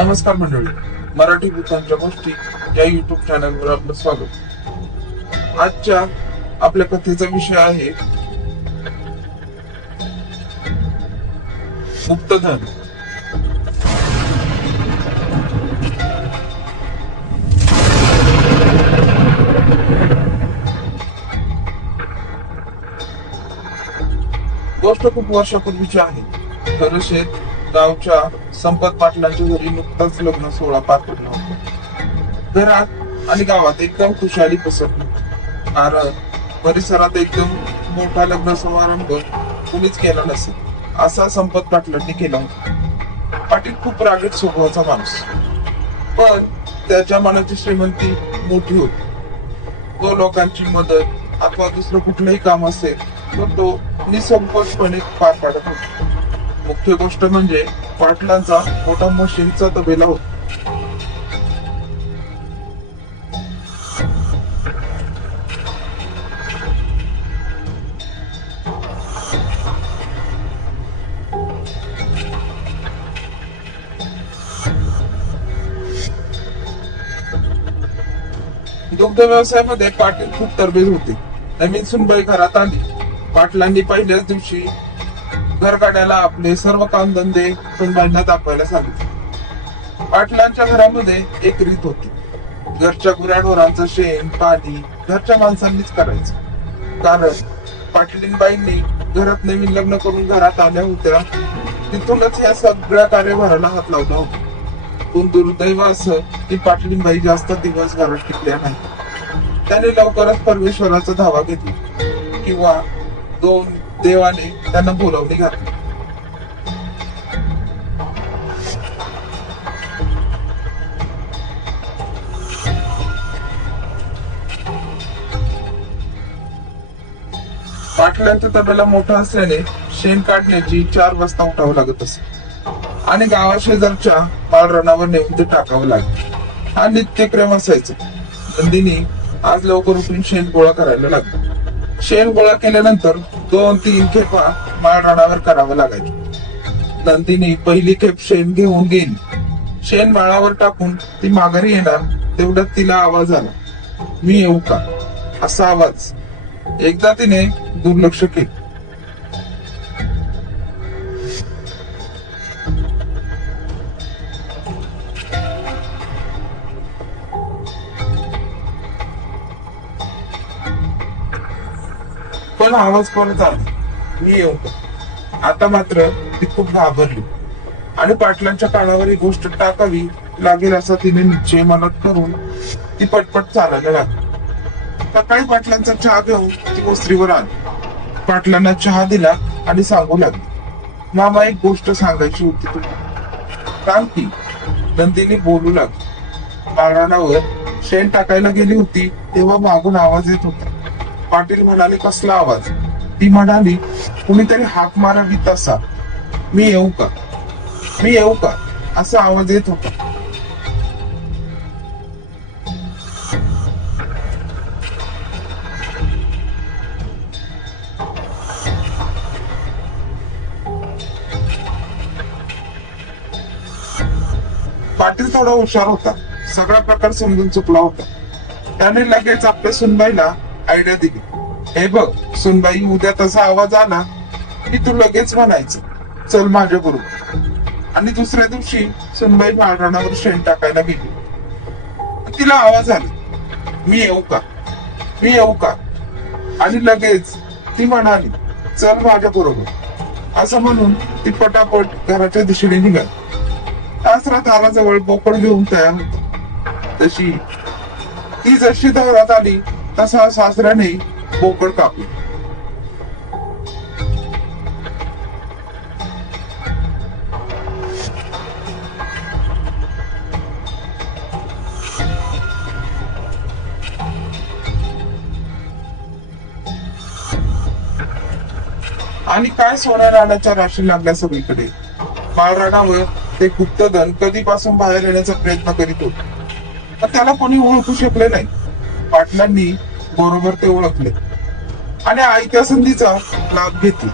नमस्कार मंडळी, मराठी भूतांच्या गोष्टी या युट्यूब चॅनलवर आपलं स्वागत. आजच्या आपल्या कथेचा विषय आहे गुप्तधन. गोष्ट खूप वर्षापूर्वीची आहे. खरशेत गावच्या संपत पाटलांच्या घरी नुकताच लग्न सोहळा पार पडला होता. घरात आणि गावात एकदम खुशाली पसरली, कारण परिसरात एकदम मोठा लग्न समारंभ कुणीच केला नसेल असा संपत पाटलांनी केला होता. पाटील खूप रागीट स्वभावाचा माणूस, पण त्याच्या मनाची श्रीमंती मोठी होती. तो लोकांची मदत अथवा दुसरं कुठलंही काम असेल तर तो निसंकोचपणे पार पाडत होता. मुख्य गोष्ट म्हणजे पाटलांचा मोठा मशीनचा तबेला होता. दुग्ध व्यवसायामध्ये पाटील खूप तरबेज होते. नवीन सुनबाई घरात आली. पाटलांनी पहिल्याच दिवशी घरगाड्याला आपले सर्व कामधंदे सुनबाईंना दाखवायला सांगितले. पाटलांच्या घरामध्ये एक रीत होती. घरच्या गुराढोरांचं शेण पाणी घरच्या माणसांनीच करायचं, कारण पाटलींबाईंनी घरात नवीन लग्न करून घरात आल्या होत्या. तिथूनच या सगळ्या कार्यभाराला हात लावला होता. पण दुर्दैव असं की पाटलींबाई जास्त दिवस घरात टिकल्या नाही. त्याने लवकरच परमेश्वराचा धावा घेतला किंवा दोन देवाने त्यांना बोलावले घातले. पाटलांचा तबेला मोठा असल्याने शेण काढण्याची 4 वाजता उठावं लागत असे आणि गावाशेजारच्या माळरानावर नेऊन ते टाकावं लागले. हा नित्यक्रम असायचा. नंदिनी आज लवकर उठून शेण गोळा करायला लागली. शेण गोळा केल्यानंतर 2-3 खेपा माळरानावर करावं लागायचं. नंदिनी पहिली खेप शेण घेऊन गेली. शेण माळावर टाकून ती माघारी येणार तेवढ्यात तिला आवाज आला, मी येऊ का, असा आवाज. एकदा तिने दुर्लक्ष केले. पण आवाज परत आला, मी येऊ का. आता मात्र ती खूप घाबरली आणि पाटलांच्या कानावर ही गोष्ट टाकावी लागेल असा तिने निश्चय मनात करून ती पटपट चालायला लागली. सकाळी पाटलांचा चहा घेऊन ती ओसरीवर आली. पाटलांना चहा दिला आणि सांगू लागली, मामा एक गोष्ट सांगायची होती तुला. सांग की, नंदिनी बोलू लागली. माळरानावर शेण टाकायला गेली होती तेव्हा मागून आवाज येत होता. पाटील म्हणाले, कसला आवाज. ती म्हणाली, कुणीतरी हाक मारावी तसा. मी येऊ का, मी येऊ का, असा आवाज येत होता. पाटील थोडा हुशार होता. सगळा प्रकार समजून चुकला होता. त्याने लगेच आपल्या सुनबाईला आयडिया दिली. हे बघ सुनबाई, उद्या तसा आवाज आला की तू लगेच म्हणायचं, चल माझ्या बरोबर. आणि दुसऱ्या दिवशी सुनबाई माळरानावर शेण टाकायला गेली. तिला आवाज आला, मी येऊ का, मी येऊ का, आणि लगेच ती म्हणाली, चल माझ्या बरोबर. असं म्हणून ती पटापट घराच्या दिशेने निघाली. सासरा दाराजवळ बोकड घेऊन तयार होता. ती जशी दारात आली तसा सासऱ्याने बोकड कापली. आणि काय सोन्या नाण्याच्या राशी लागल्या सगळीकडे. माळरानावर ते गुप्तधन कधीपासून बाहेर येण्याचा प्रयत्न करीत होते, पण त्याला कोणी ओळखू शकले नाही. पाटलांनी बरोबर ते ओळखले आणि आयत्या संधीचा लाभ घेतला.